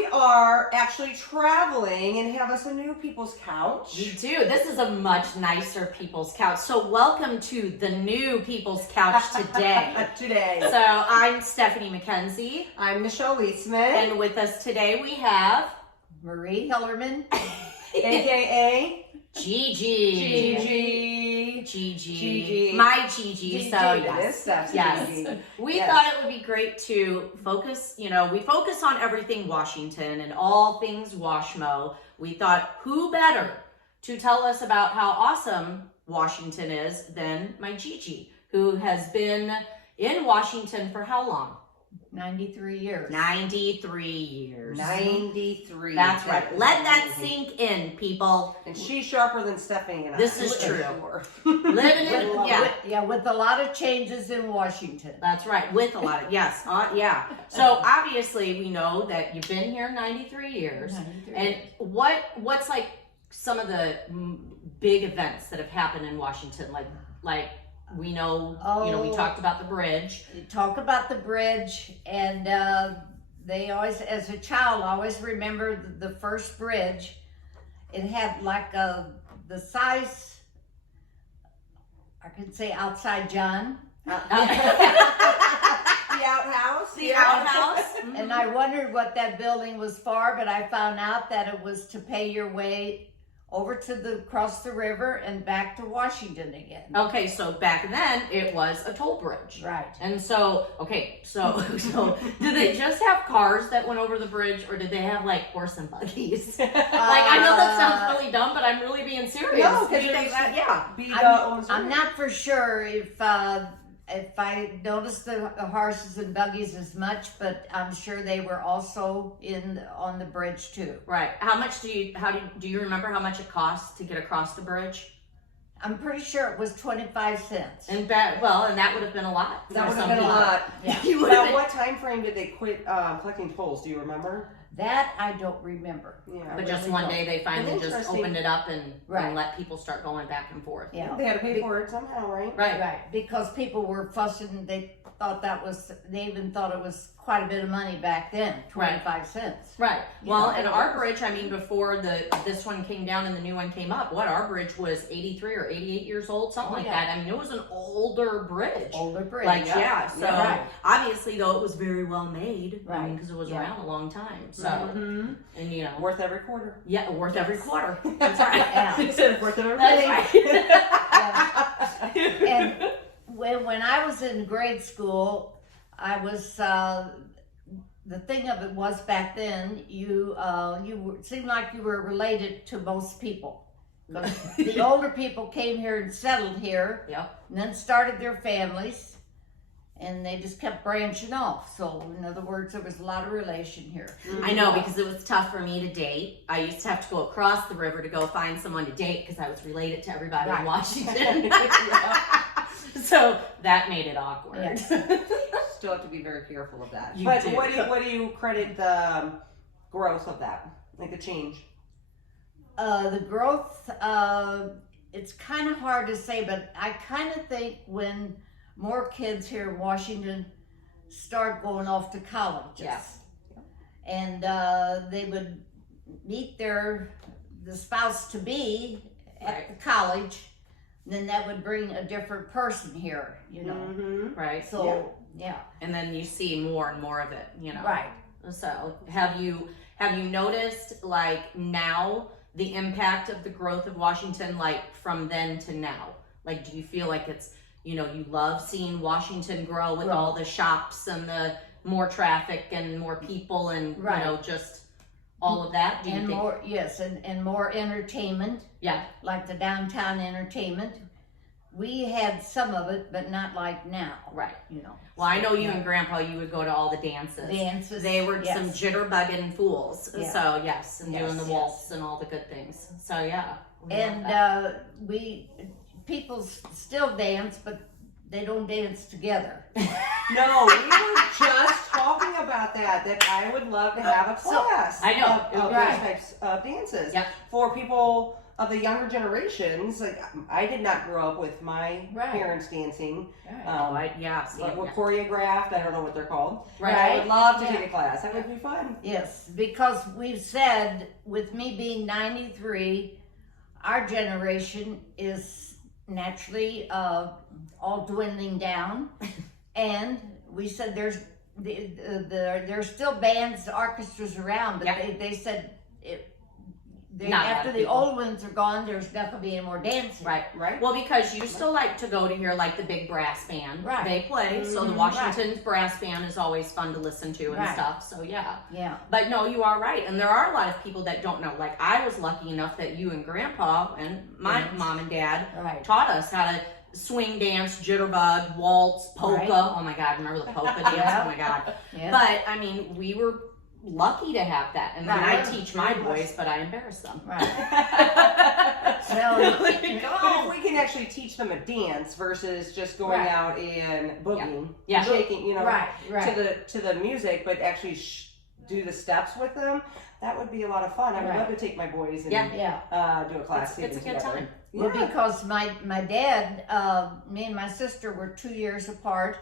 we are actually traveling and have us a new people's couch. We do. This is a much nicer people's couch. So welcome to the new people's couch today. So I'm Stephanie McKenzie. I'm Michelle Leisman. And with us today we have Marie Hillermann, AKA Gigi. My Gigi. So yes. We thought it would be great to focus, we focus on everything Washington and all things Washmo. We thought who better to tell us about how awesome Washington is than my Gigi, who has been in Washington for how long? 93 years. 93 years. 93. That's right. Let that sink in, people. And she's sharper than Stephanie and I. This is true. Living in, with a lot of changes in Washington. That's right. With a lot of, yes. So obviously we know that you've been here 93 years. 93 and years. What's like some of the big events that have happened in Washington? Like we know, we talked about the bridge. You talk about the bridge, and they always, as a child, I always remember the first bridge. It had like the size, I could say outside John. The outhouse. The outhouse. And I wondered what that building was for, but I found out that it was to pay your way over to across the river and back to Washington again. Okay, so back then it was a toll bridge. Right. And so did they just have cars that went over the bridge, or did they have like horse and buggies? Like I know that sounds really dumb, but I'm really being serious. No, because I'm not for sure if I noticed the horses and buggies as much, but I'm sure they were also on the bridge too. Right. Do you remember how much it cost to get across the bridge? I'm pretty sure it was 25 cents. And that would have been a lot. That would have been a lot. Yeah. About what time frame did they quit collecting tolls? Do you remember? That I don't remember. Yeah, but just one day they finally just opened it up and let people start going back and forth. Yeah. They had to pay for it somehow, right? Right. Because people were fussing. They even thought it was quite a bit of money back then, 25 cents. Right. Well, and our bridge, before this one came down and the new one came up, our bridge was 83 or 88 years old, something like that. It was an older bridge. So obviously, though, it was very well made, right? Because it was around a long time. So, and worth every quarter. Yeah, worth every quarter. That's right. It's worth every. That's right. And when I was in grade school, I was the thing of it was back then you seemed like you were related to most people. The older people came here and settled here, and then started their families, and they just kept branching off. So in other words, there was a lot of relation here. I know, because it was tough for me to date. I used to have to go across the river to go find someone to date because I was related to everybody in Washington. So that made it awkward. Yes. Still have to be very careful of that. You but do. What do you credit the growth of that, like the change? The growth, it's kind of hard to say, but I kind of think when more kids here in Washington start going off to colleges, and they would meet the spouse to be at the college, then that would bring a different person here, Right. So and then you see more and more of it, Right. So have you noticed like now the impact of the growth of Washington, like from then to now? Like, do you feel like it's, you love seeing Washington grow with all the shops and the more traffic and more people and just all of that? Do you think? More, yes, and more entertainment. Yeah. Like the downtown entertainment. We had some of it, but not like now. Right. Well, I know you and Grandpa, you would go to all the dances. They were some jitterbugging fools. Yeah. So, yes, and doing the waltz and all the good things. So, yeah. And people still dance, but they don't dance together. No, we were just talking about that I would love to have a class I know. of those types of dances for people of the younger generations, like I did not grow up with my Right. parents dancing. Right. See, What choreographed? I don't know what they're called. Right. I would love to Yeah. take a class. That would be fun. Yes, because we've said, with me being 93, our generation is naturally all dwindling down, and we said there's still bands, orchestras around, but Yeah. they said Not after enough the people. old ones are gone, there's not going to be any more dancing. Right. Right. Well, because you still like to go to hear like the big brass band. Right. They play. So the Mhm. Washington's brass band is always fun to listen to and Right. stuff. So yeah. Yeah. But no, you are right. And there are a lot of people that don't know. Like I was lucky enough that you and Grandpa and my Yes. mom and dad Right. taught us how to swing dance, jitterbug, waltz, polka. Right. Oh my God, remember the polka dance? Yeah. Oh my God. Yeah. But I mean, we were lucky to have that. And then I Right. teach my boys, but I embarrass them. Right. Well, Well, but if we can actually teach them a dance versus just going Right. out and boogieing, Yeah. shaking, you know, right. to the music, but actually do the steps with them, that would be a lot of fun. I would Right. love to take my boys and Yeah. do a class. It's a good together. time. Well, Yeah. because my dad, me and my sister were 2 years apart,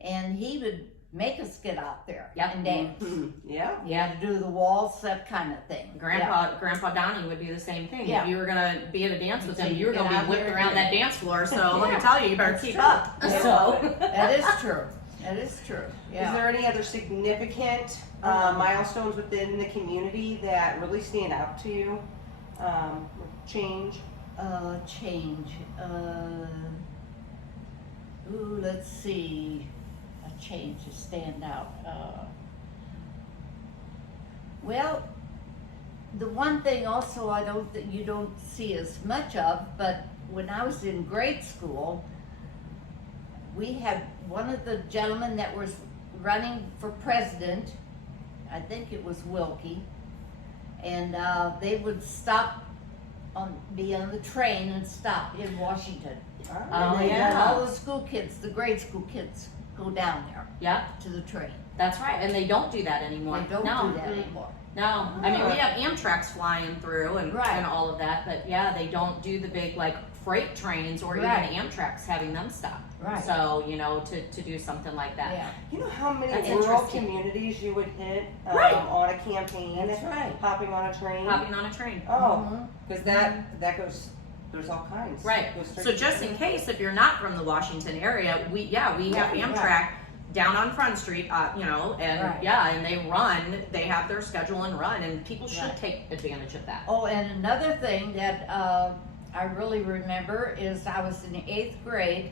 and he would make us get out there Yep. and dance. Mhm. Yeah. Yeah, to do the waltz, that kind of thing. Grandpa Donnie would do the same thing. Yeah. If you were gonna be at a dance with So him, you you were get gonna out be whipped there around and- that dance floor. So let me Yeah. tell you, you better That's keep true. up. Yeah. So That is true. That is true. Is Yeah. there any other significant milestones within the community that really stand out to you? Change. Change. Let's see. A change to stand out. Well, the one thing also that you don't see as much of, but when I was in grade school, we had one of the gentlemen that was running for president. I think it was Wilkie, and they would be on the train and stop in Washington. Oh, And they yeah. let all the school kids, the grade school kids, go down there yeah, to the train. that's right. And they don't do that anymore. They don't no. do that anymore. No, I mean we have Amtrak's flying through and Right. and all of that, but yeah, they don't do the big like freight trains or Right. even Amtrak's having them stop. Right. So to do something like that. Yeah, You know how many That's rural interesting. communities you would hit Right. on a campaign, that's right. hopping on a train? Hopping on a train. Oh, Mhm. because that goes. There's all kinds. Right. Goes straight So to just the in case, if you're not from the Washington area, we have Right. Amtrak down on Front Street, and Right. and they have their schedule and run, and people should Right. take advantage of that. Oh, and another thing that I really remember is I was in the 8th grade,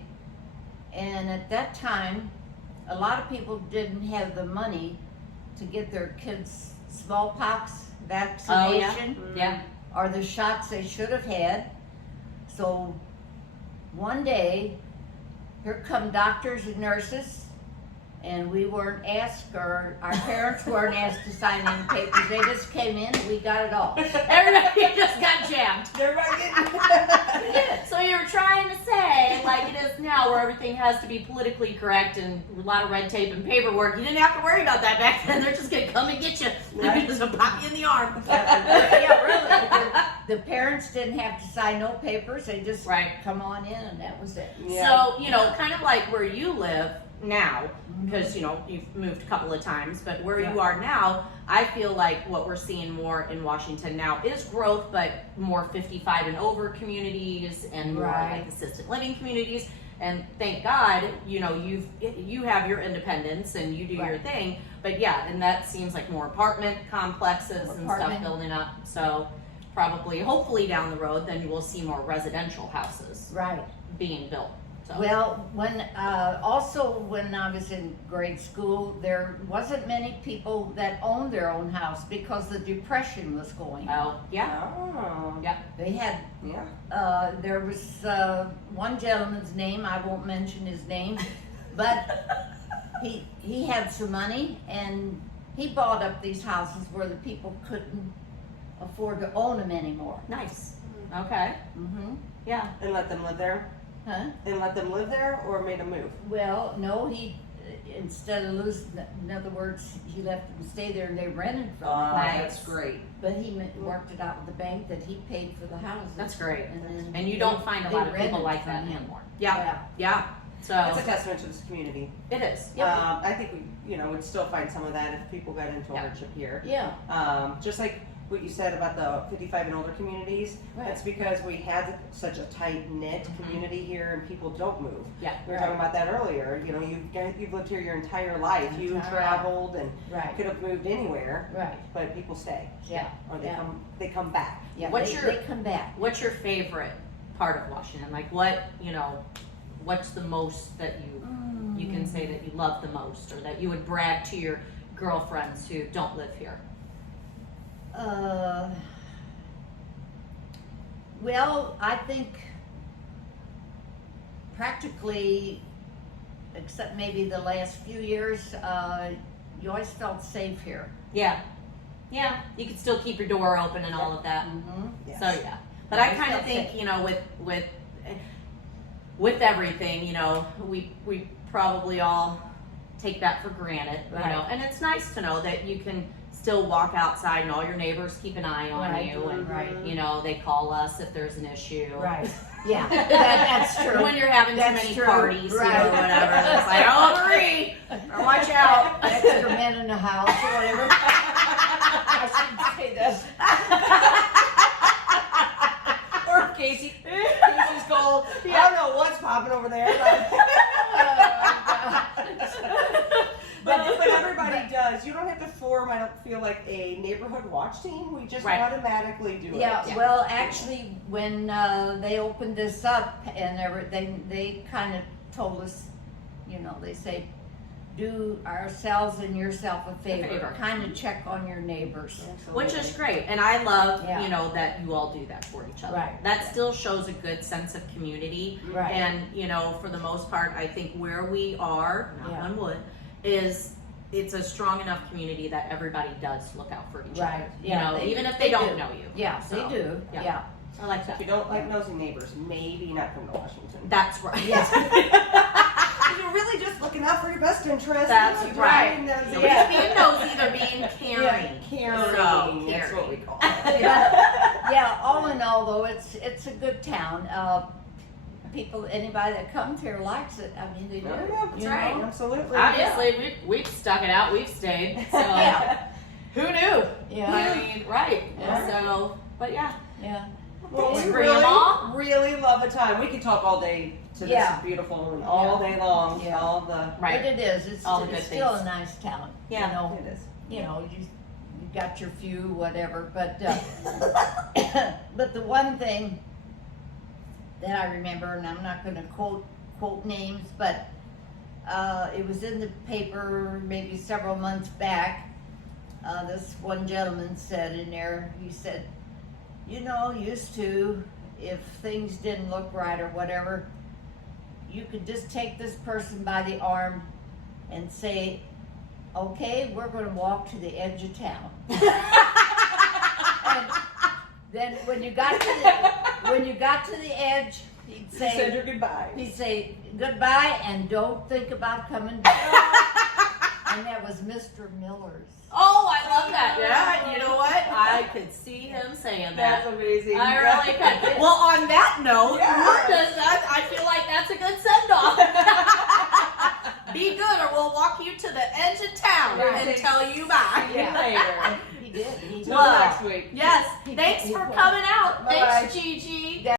and at that time, a lot of people didn't have the money to get their kids smallpox vaccination Yeah. or the shots they should have had. So one day, here come doctors and nurses, and we weren't asked, or our parents weren't asked to sign any papers. They just came in and we got it all. Everybody just got jabbed. Everybody So you're trying to say, like it is now, where everything has to be politically correct and a lot of red tape and paperwork. You didn't have to worry about that back then. They're just gonna come and get you. They're Right. just gonna pop you in the arm. Yeah, really. The parents didn't have to sign no papers. They just Right. come on in, and that was it. Yeah. So, kind of like where you live now, because, you've moved a couple of times, but where you Yeah. are now, I feel like what we're seeing more in Washington now is growth, but more 55 and over communities and more Right. like assisted living communities. And thank God, you have your independence and you do your Right. thing. But yeah, and that seems like more apartment complexes and stuff Apartment. building up. So probably, hopefully down the road, then you will see more residential houses Right. being built. So. Well, when I was in grade school, there wasn't many people that owned their own house because the Depression was going. Oh, yeah. Oh. Yeah. They had Yeah. there was one gentleman's name, I won't mention his name, but he had some money and he bought up these houses where the people couldn't afford to own them anymore. Nice. Okay. Mm-hmm. Yeah. And let them live there. Huh? And let them live there, or made them move. Well, no, he instead of losing, in other words, he let them stay there and they rented from him. That's great. But he worked it out with the bank that he paid for the houses. That's great. And, And you don't find a lot of people like that from him. anymore. Yeah. So It's a testament to this community. it is. I think we, would still find some of that if people got into ownership here. Yeah. Just like what you said about the 55 and older communities, Right. that's because we had such a tight knit community here, and people don't move. Yeah. We were talking about that earlier. You've lived here your entire life. You traveled and Right. could have moved anywhere, Right. but people stay. Yeah. Or Yeah. they come back. Yeah. What's They come back. What's your favorite part of Washington? Like what's the most that you can say that you love the most, or that you would brag to your girlfriends who don't live here? Well, I think practically, except maybe the last few years, you always felt safe here. Yeah. You can still keep your door open and all of that. Mm-hmm. Yes. So yeah, but I Always kind of felt think safe. with everything, we probably all take that for granted, Right. and it's nice to know that you can still walk outside and all your neighbors keep an eye on Right. you, and Right. they call us if there's an issue. Right. Yeah, that's true. When you're having That's too many true. parties, Right. or whatever, it's like, oh, Marie, watch out. Extra men in the house or whatever. I shouldn't say that. Or Casey's called. I don't know what's popping over there, but everybody does. You don't have to form, I don't feel like, a neighborhood watch team. We just Right. automatically do it. Yeah, well, actually, when they opened this up and everything, they kind of told us, they say, do ourselves and yourself a favor. favor. Kind of check on your neighbors. Which is great, and I love, Yeah. that you all do that for each other. Right. That still shows a good sense of community, Right. and for the most part, I think where we are, knock Yeah. on wood, it's a strong enough community that everybody does look out for each Right. other. Yeah, Even if they don't do. know you. Yeah, So, they do. yeah. Yeah. I like If that. you don't like nosy neighbors, maybe not come to Washington. That's right. You're really just looking out for your best interest. That's You're not right. being nosy. Nobody's being nosy, they're being caring. Caring. So, That's caring. what we call it. Yeah, all in all, though, it's a good town. Anybody that comes here likes it. I mean, they do. That's you right. know? Absolutely. Obviously, we've stuck it out, we've stayed, so Yeah. who knew? Yeah. I mean, right. Yeah. So, but yeah. Yeah. Well, we Thanks, Grandma. really love the time. We could talk all day to this Yeah. beautiful and all day long. Yeah. All the Right. But it is. It's, All the it's good still things. a nice town. Yeah. it is. You got your few, whatever. But but the one thing that I remember, and I'm not going to quote names, but it was in the paper maybe several months back. This one gentleman said in there, he said, used to, if things didn't look right or whatever, you could just take this person by the arm and say, okay, we're going to walk to the edge of town. And then when you got to the edge, he'd Said say, your goodbye. goodbye and don't think about coming back. And that was Mr. Miller's. Oh, I love that. Yeah, and you know what? I could see him saying that. That's amazing. I really could. Well, on that note, Yeah. where does that? I